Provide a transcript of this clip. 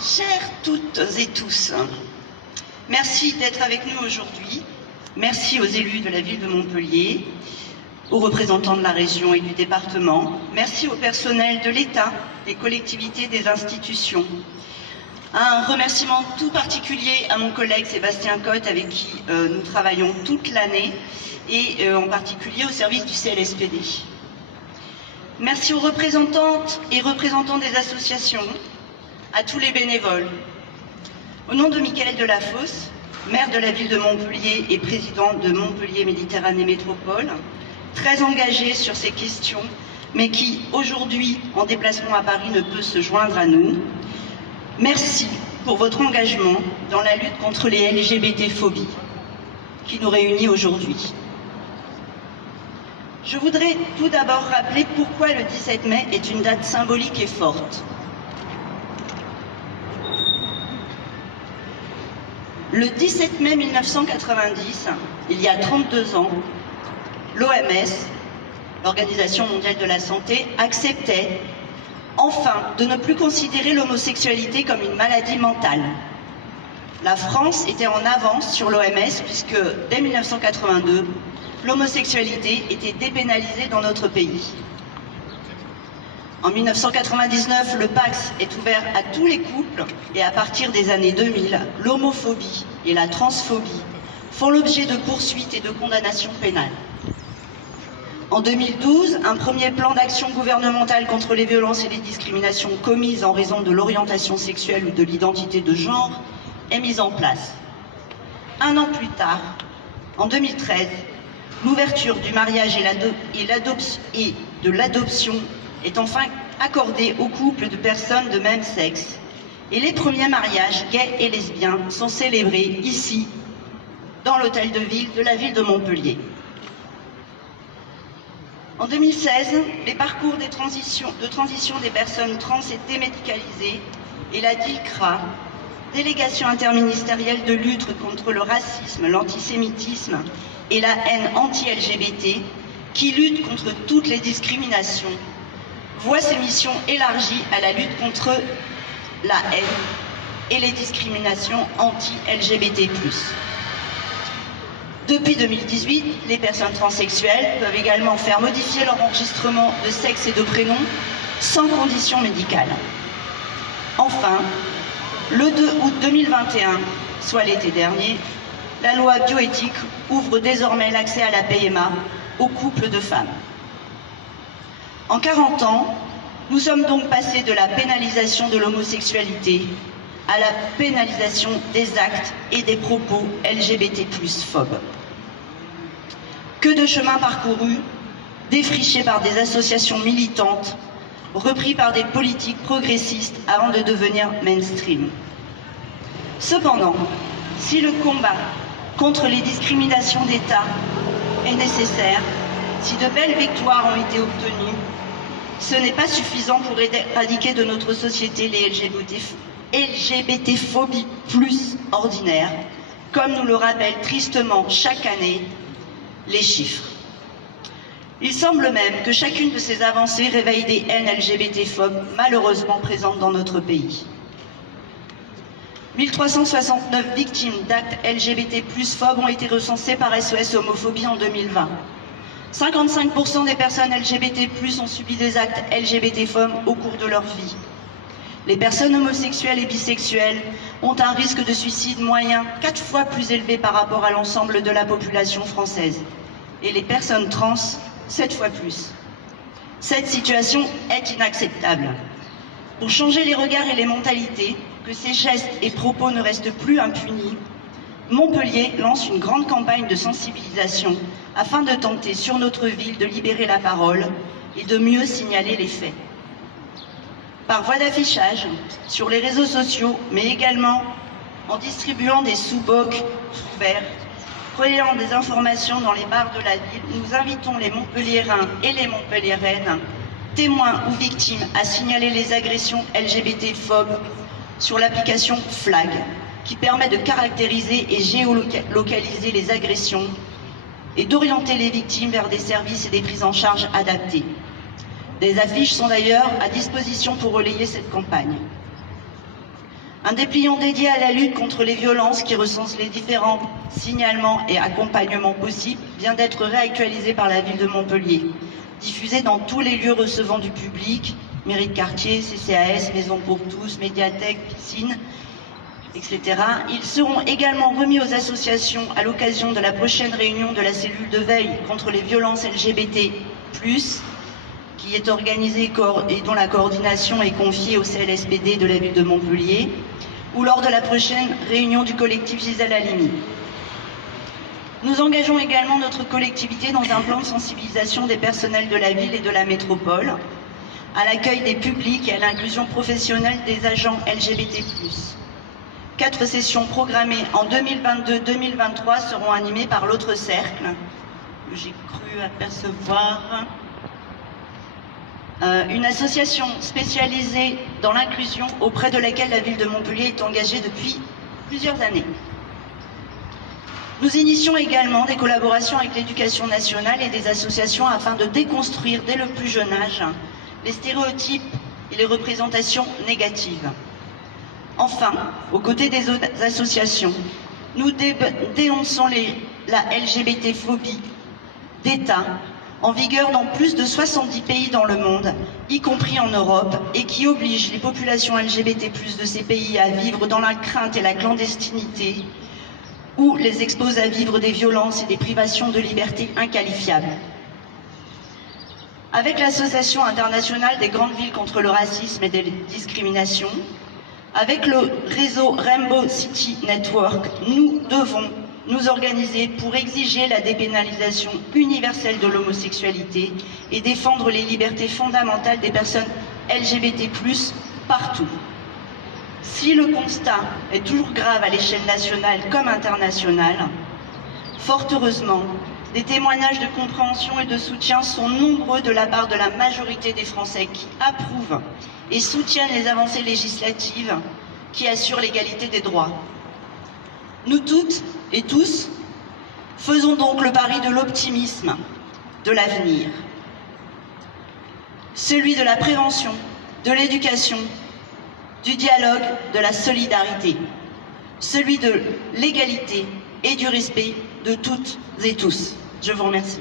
Chères toutes et tous, merci d'être avec nous aujourd'hui. Merci aux élus de la ville de Montpellier, aux représentants de la région et du département. Merci au personnel de l'État, des collectivités, des institutions. Un remerciement tout particulier à mon collègue Sébastien Cotte, avec qui nous travaillons toute l'année, et en particulier au service du CLSPD. Merci aux représentantes et représentants des associations, à tous les bénévoles. Au nom de Mickaël Delafosse, maire de la ville de Montpellier et président de Montpellier Méditerranée Métropole, très engagé sur ces questions, mais qui aujourd'hui, en déplacement à Paris, ne peut se joindre à nous, merci pour votre engagement dans la lutte contre les LGBT-phobies qui nous réunit aujourd'hui. Je voudrais tout d'abord rappeler pourquoi le 17 mai est une date symbolique et forte. Le 17 mai 1990, il y a 32 ans, l'OMS, l'Organisation mondiale de la santé, acceptait enfin de ne plus considérer l'homosexualité comme une maladie mentale. La France était en avance sur l'OMS puisque dès 1982, l'homosexualité était dépénalisée dans notre pays. En 1999, le PACS est ouvert à tous les couples et à partir des années 2000, l'homophobie et la transphobie font l'objet de poursuites et de condamnations pénales. En 2012, un premier plan d'action gouvernemental contre les violences et les discriminations commises en raison de l'orientation sexuelle ou de l'identité de genre est mis en place. Un an plus tard, en 2013, l'ouverture du mariage et de l'adoption est enfin accordée aux couples de personnes de même sexe. Et les premiers mariages gays et lesbiens sont célébrés ici, dans l'hôtel de ville de la ville de Montpellier. En 2016, les parcours de transition des personnes trans étaient démédicalisés et la DILCRA, Délégation interministérielle de lutte contre le racisme, l'antisémitisme et la haine anti-LGBT, qui lutte contre toutes les discriminations, voit ses missions élargies à la lutte contre la haine et les discriminations anti-LGBT+. Depuis 2018, les personnes transsexuelles peuvent également faire modifier leur enregistrement de sexe et de prénom sans condition médicale. Enfin, le 2 août 2021, soit l'été dernier, la loi bioéthique ouvre désormais l'accès à la PMA aux couples de femmes. En 40 ans, nous sommes donc passés de la pénalisation de l'homosexualité à la pénalisation des actes et des propos LGBT+ phobes. Que de chemins parcourus, défrichés par des associations militantes, repris par des politiques progressistes avant de devenir mainstream. Cependant, si le combat contre les discriminations d'État est nécessaire, si de belles victoires ont été obtenues, ce n'est pas suffisant pour éradiquer de notre société les LGBT-phobies plus ordinaires, comme nous le rappellent tristement chaque année les chiffres. Il semble même que chacune de ces avancées réveille des haines LGBT-phobes malheureusement présentes dans notre pays. 1369 victimes d'actes LGBT+ phobes ont été recensées par SOS Homophobie en 2020. 55% des personnes LGBT+ ont subi des actes LGBT-phobes au cours de leur vie. Les personnes homosexuelles et bisexuelles ont un risque de suicide moyen 4 fois plus élevé par rapport à l'ensemble de la population française. Et les personnes trans, 7 fois plus. Cette situation est inacceptable. Pour changer les regards et les mentalités, que ces gestes et propos ne restent plus impunis, Montpellier lance une grande campagne de sensibilisation afin de tenter sur notre ville de libérer la parole et de mieux signaler les faits. Par voie d'affichage, sur les réseaux sociaux, mais également en distribuant des sous-bocs verts, relayant des informations dans les bars de la ville, nous invitons les Montpelliérains et les Montpelliéraines, témoins ou victimes, à signaler les agressions LGBT-phobes sur l'application FLAG, qui permet de caractériser et géolocaliser les agressions et d'orienter les victimes vers des services et des prises en charge adaptées. Des affiches sont d'ailleurs à disposition pour relayer cette campagne. Un dépliant dédié à la lutte contre les violences qui recense les différents signalements et accompagnements possibles vient d'être réactualisé par la ville de Montpellier, diffusé dans tous les lieux recevant du public, mairie de quartier, CCAS, maison pour tous, médiathèque, piscine, etc. Ils seront également remis aux associations à l'occasion de la prochaine réunion de la cellule de veille contre les violences LGBT+, qui est organisée et dont la coordination est confiée au CLSPD de la ville de Montpellier, ou lors de la prochaine réunion du collectif Gisèle Halimi. Nous engageons également notre collectivité dans un plan de sensibilisation des personnels de la ville et de la métropole, à l'accueil des publics et à l'inclusion professionnelle des agents LGBT+. 4 sessions programmées en 2022-2023 seront animées par l'autre cercle, que j'ai cru apercevoir. Une association spécialisée dans l'inclusion auprès de laquelle la ville de Montpellier est engagée depuis plusieurs années. Nous initions également des collaborations avec l'éducation nationale et des associations afin de déconstruire dès le plus jeune âge les stéréotypes et les représentations négatives. Enfin, aux côtés des autres associations, nous dénonçons la LGBT-phobie d'État en vigueur dans plus de 70 pays dans le monde, y compris en Europe, et qui oblige les populations LGBT+ de ces pays à vivre dans la crainte et la clandestinité, ou les expose à vivre des violences et des privations de liberté inqualifiables. Avec l'Association internationale des grandes villes contre le racisme et les discriminations, avec le réseau Rainbow City Network, nous devons nous organiser pour exiger la dépénalisation universelle de l'homosexualité et défendre les libertés fondamentales des personnes LGBT+, partout. Si le constat est toujours grave à l'échelle nationale comme internationale, fort heureusement, des témoignages de compréhension et de soutien sont nombreux de la part de la majorité des Français qui approuvent et soutiennent les avancées législatives qui assurent l'égalité des droits. Nous toutes et tous faisons donc le pari de l'optimisme, de l'avenir. Celui de la prévention, de l'éducation, du dialogue, de la solidarité. Celui de l'égalité et du respect de toutes et tous. Je vous remercie.